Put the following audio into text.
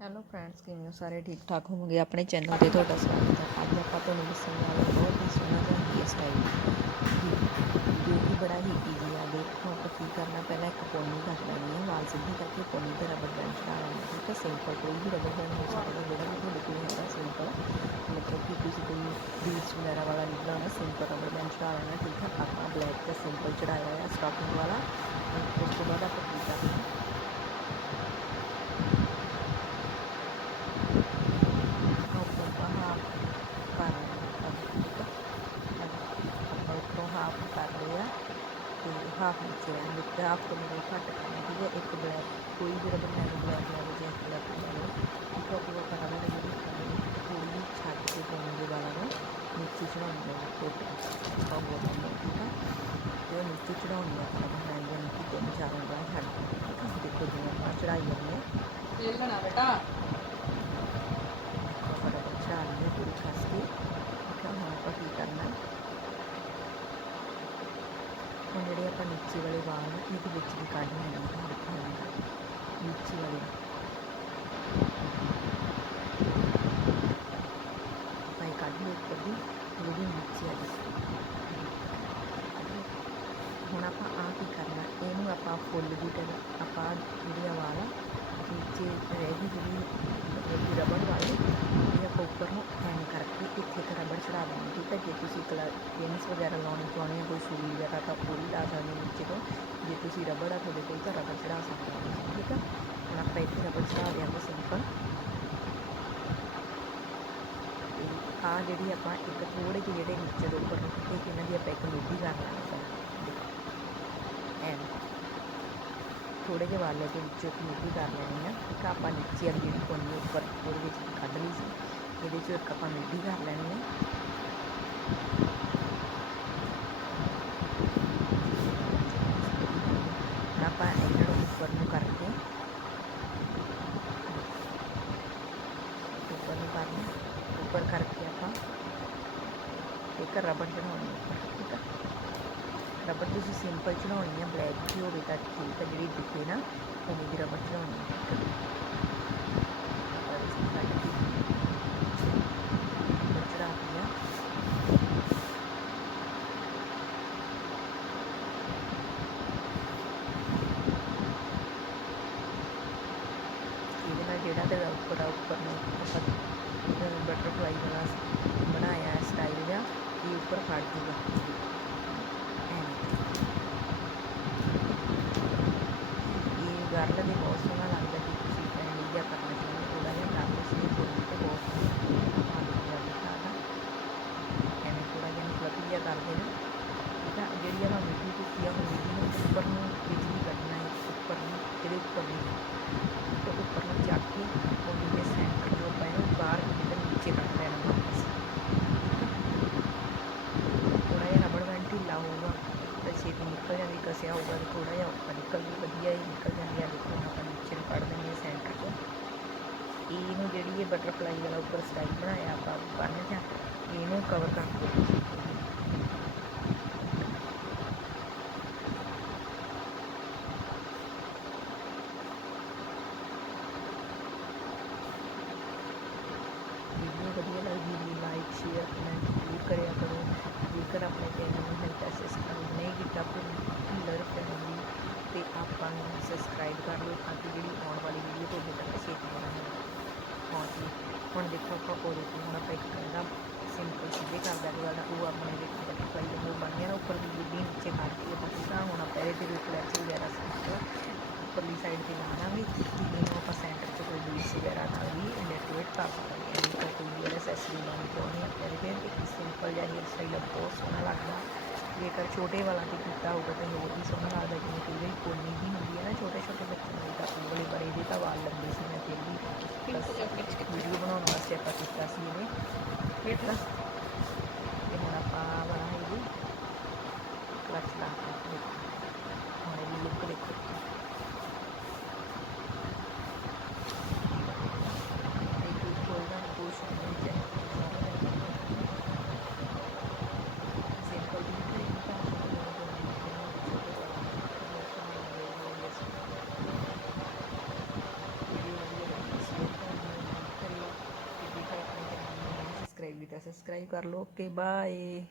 Hello friends ਕਿਵੇਂ ਹੋ ਸਾਰੇ ਠੀਕ ਠਾਕ ਹੋਵੋਗੇ ਆਪਣੇ ਚੈਨਲ ਤੇ ਤੁਹਾਡਾ ਸਵਾਗਤ ਹੈ ਅੱਜ ਆਪਾਂ ਤੁਹਾਨੂੰ ਦੱਸਣ ਵਾਲੇ ਹਾਂ ਬਹੁਤ ਹੀ ਸੋਹਣਾ ਜਿਹਾ ਹੇਅਰ ਸਟਾਈਲ ਜੋ ਕਿ ਬੜਾ ਹੀ ਈਜ਼ੀ ਆ ਦੇਖੋ ਆਪਾਂ ਕੀ ਕਰਨਾ ਪਹਿਲਾਂ ਇੱਕ ਪੋਨੀ ਕਰ ਲੈਣੀ ਹੈ ਵਾਲ ਸਿੱਧੇ ਕਰਕੇ ਪੋਨੀ ਤੇ ਰਬੜ ਬੈਂਡ ਚੜਾ ਲੈਣਾ ਠੀਕ ਹੈ ਸਿੰਪਲ ਕੋਈ ਵੀ ਰਬੜ ਬੈਂਡ ਹੋ ਸਕਦਾ ਜਿਹੜਾ ਵੀ ਤੁਹਾਡੇ ਕੋਲ ਹੈਗਾ ਸਿੰਪਲ ਮਤਲਬ ਕਿ ਤੁਸੀਂ ਕੋਈ ਬੀਡਸ ਵਗੈਰਾ ਵਾਲਾ ਨਹੀਂ ਬਣਾਉਣਾ ਸਿੰਪਲ ਰਬੜ ਬੈਂਡ ਚੜਾ ਲੈਣਾ ਠੀਕ ਹੈ ਆਪਾਂ ਬਲੈਕ ਤੇ ਸਿੰਪਲ ਚੜਾਇਆ ਹੋਇਆ ਸਟਾਕਿੰਗ ਵਾਲਾ ਉਸ ਤੋਂ ਬਾਅਦ ਆਪਾਂ ਕੀ ਕਰਨਾ ਤੇ ਹਾਫ ਮਿਕਸ ਰਹਿਣ ਦਿੱਤੇ ਹਾਫ ਤੋਂ ਮੇਰਾ ਘੱਟ ਖਾਣਾ ਠੀਕ ਹੈ? ਇੱਕ ਬਲੈਕ ਕੋਈ ਵੀ ਰਬਰ ਮੈਂ ਬਲੈਕ ਲੈ ਲਓ ਜਾਂ ਬਲੈਕ ਲੈ ਲਓ, ਠੀਕ ਹੈ? ਉਹ ਕਰਾ ਲੈ ਲਈ ਥੋੜੀ ਛੱਡ ਕੇ ਪਾਉਣ ਦੇ ਵਾਲਾ ਨੂੰ ਮਿਕਸੀ ਚੜਾਉਣੀ ਹੈ ਕੋਟ ਪਾਉਣਾ ਹੈ, ਠੀਕ ਹੈ? ਤੇ ਉਹ ਮਿਕਸੀ ਚੜਾਉਣੀ ਹੈ ਆਪਾਂ ਬਣਾਈ ਜਾਂ ਮਿੱਟੀ ਤੋਂ ਮਚਾਉਣੀ ਹੈ? ਛੱਡ ਦੇਖੋ ਜਿਵੇਂ ਆਪਾਂ ਚੜਾਈ ਜਾਂਦੇ ਤੇਲ ਬਣਾ ਬੇਟਾ। ਹੁਣ ਜਿਹੜੇ ਆਪਾਂ ਨੀਚੇ ਵਾਲੇ ਵਾਲ ਨੇ ਇਹਦੇ ਵਿੱਚ ਵੀ ਕੱਢ ਲੈਣੇ ਨੀਚੇ ਵਾਲੇ ਵਗੈਰਾ ਲਾਉਣੀ ਚਾਹੁੰਦੇ ਹੋ ਕੋਈ ਸੂਈ ਵਗੈਰਾ ਤਾਂ ਉਹ ਵੀ ਲਾ ਸਕਦੇ ਹੋ ਨੀਚੇ ਤੋਂ ਜੇ ਤੁਸੀਂ ਰਬੜ ਆ ਤੁਹਾਡੇ ਕੋਲ ਤਾਂ ਰਬੜ ਚੜਾ ਸਕਦੇ ਹੋ ਤੁਸੀਂ, ਠੀਕ ਹੈ ਹੁਣ ਆਪਾਂ ਇੱਥੇ ਰਬੜ ਚੜਾ ਦਿਆਂਗੇ ਸਿੰਪਲ ਆ ਜਿਹੜੀ ਆਪਾਂ ਇੱਕ ਥੋੜੇ ਜਿਹੇ ਜਿਹੜੇ ਨੀਚੇ ਦੇ ਉੱਪਰ ਨੂੰ ਠੀਕ ਇਹਨਾਂ ਦੀ ਆਪਾਂ ਇੱਕ ਮਿੱਡੀ ਕਰ ਲਾਂਗੇ ਐਨ ਥੋੜੇ ਜਿਹੇ ਵਾਲ ਲੈ ਕੇ ਵਿੱਚੋਂ ਇੱਕ ਮਿੱਟੀ ਕਰ ਲੈਣੀ ਆ ਇੱਕ ਆਪਾਂ ਨੀਚੇ ਵਾਲੀ ਜਿਹੜੀ ਕੋਨੀ ਉੱਪਰ ਉਹਦੇ ਵਿੱਚ ਕੱਢ ਲਈ ਸੀ ਇਹਦੇ ਚੋਂ ਇੱਕ ਆਪਾਂ ਮਿੱਟੀ ਕਰ ਲੈਣੀ ਆ ਉੱਪਰ ਕਰਕੇ ਆਪਾਂ ਇੱਕ ਰਬੜ ਚੜਾਉਣੀ ਹੈ ਠੀਕ ਆ ਰਬੜ ਤੁਸੀਂ ਸਿੰਪਲ ਚੜਾਉਣੀ ਹੈ ਬਲੈਕ ਦੀ ਹੋਵੇ ਤਾਂ ਠੀਕ ਹੈ ਜਿਹੜੀ ਦਿਖੇ ਨਾ ਉਵੇਂ ਦੀ ਰਬੜ ਚੜਾਉਣੀ ਹੈ ਠੀਕ ਹੈ ਔਰ ਇਸ ਨੂੰ ਕੱਢ ਕੇ ਰਬੜ ਚੜਾ ਦਿਆ ਇਹਦੇ ਨਾਲ ਜਿਹੜਾ ਤੇ ਉੱਪਰ ਆ ਉੱਪਰ ਨੂੰ ਆਪਾਂ ਬਟਰਫਲਾਈ ਵਾਲਾ ਬਣਾਇਆ ਹੈ ਸਟਾਈਲ ਜਿਹਾ ਇਹ ਉੱਪਰ ਫੜ ਜੂਗਾ ਐਵੇਂ ਇਹ ਗਰਲ ਦੇ ਬਹੁਤ ਸੋਹਣਾ ਲੱਗਦਾ ਕਿ ਤੁਸੀਂ ਐਵੇਂ ਜਿਹਾ ਕਰਨਾ ਚਾਹੁੰਦੇ ਹੋ ਥੋੜਾ ਜਿਹਾ ਕਰ ਲਓ ਸੀ ਥੋੜੀ ਤੇ ਬਹੁਤ ਆਲੂ ਜਿਹਾ ਦਿਖਾਦਾ ਐਵੇਂ ਥੋੜਾ ਜਿਹਾ ਫਲਫੀ ਜਿਹਾ ਕਰ ਦੇਣਾ ਠੀਕ ਆ ਜਿਹੜੀ ਆਪਾਂ ਮਿੱਟੀ ਕੁੱਤੀ ਆ ਉਹ ਮਿੱਟੀ ਨੂੰ ਉੱਪਰ ਨੂੰ ਬਿਜਲੀ ਕੱਢਣਾ ਹੈ ਉੱਪਰ ਨੂੰ ਇਹਦੇ ਉੱਪਰ ਨੂੰ ਨਿਕਲ ਜਾਂਦੀ ਕਸਿਆ ਹੋਊਗਾ ਤਾਂ ਥੋੜਾ ਜਿਹਾ ਉੱਪਰ ਨਿਕਲ ਵੀ ਵਧੀਆ ਹੀ ਨਿਕਲ ਜਾਂਦੀ ਆ ਦੇਖੋ ਹੁਣ ਆਪਾਂ ਨੀਚੇ ਨੂੰ ਕੱਢ ਦਿੰਦੇ ਹਾਂ ਸੈਂਟਰ ਤੋਂ ਇਹਨੂੰ ਜਿਹੜੀ ਇਹ ਬਟਰਫਲਾਈ ਵਾਲਾ ਉੱਪਰ ਸਟਾਈਲ ਬਣਾਇਆ ਆਪਾਂ ਬੰਨ ਜਾਂ ਇਹਨੂੰ ਕਵਰ ਕਰ ਦਿਓ ਤੁਸੀਂ ਵੀਡੀਓ ਵਧੀਆ ਲੱਗਦੀ ਹੈ ਲਾਈਕ ਸ਼ੇਅਰ ਕਮੈਂਟ ਜ਼ਰੂਰ ਕਰਿਆ ਕਰੋ ਜੇਕਰ ਆਪਣੇ ਚੈਨਲ ਨੂੰ ਹਜੇ ਤੱਕ ਸਬਸਕ੍ਰਾਈਬ ਕਰ ਲਓ ਤਾਂ ਕਿ ਜਿਹੜੀ ਆਉਣ ਵਾਲੀ ਵੀਡੀਓ ਤੁਹਾਡੇ ਤੱਕ ਛੇਤੀ ਆਉਣੀ ਹੁਣ ਦੇਖੋ ਆਪਾਂ ਕੋਲ ਤੋਂ ਹੁਣ ਆਪਾਂ ਇੱਕ ਕੰਦਾ ਸਿੰਪਲ ਸਿੱਧੇ ਕਰ ਦਾਂਗੇ ਵਾਲਾ ਉਹ ਆਪਣੇ ਦੇ ਬਟਰਫਲਾਈ ਦਾ ਬਣ ਗਿਆ ਨਾ, ਉੱਪਰ ਦੀ ਵੀਡੀ ਨੀਚੇ ਕੱਢ ਕੇ ਆਪਾਂ ਸਿੱਧਾ ਹੁਣ ਆਪਾਂ ਇਹਦੇ ਤੇ ਰਿਫਲੈਕਸ ਵਗੈਰਾ ਸਿੱਧਾ ਉੱਪਰਲੀ ਸਾਈਡ ਤੇ ਲਾਵਾਂਗੇ ਇਹਨੂੰ ਆਪਾਂ ਸੈਂਟਰ 'ਚ ਕੋਈ ਬੀਸ ਵਗੈਰਾ ਨਾਲ ਵੀ ਡੈਕੋਰੇਟ ਕਰ ਸਕਦੇ ਹਾਂ। ਜੇਕਰ ਕੋਈ ਵੀ ਐਕਸੈਸਰੀ ਲਾਉਣੀ ਚਾਹੁੰਦੇ ਹਾਂ ਫਿਰ ਫਿਰ ਇੱਕ ਸਿੰਪਲ ਜਿਹਾ ਹੇਅਰ ਸਟਾਈਲ ਬਹੁਤ ਸੋਹਣਾ ਲੱਗਦਾ लेकर छोटे वाला भी किता होगा तो होर भी सोह्ना लगदा जियाँ केईं बारी कोली बी होंदी ऐ ना छोटे छोटे बच्चों की ते बड़े बड़े दी ते तो बाल लम्बे सी में फिर बी वीडियो बनाने वास्ते आपूं कीता gracias Craig Barlow, va eh,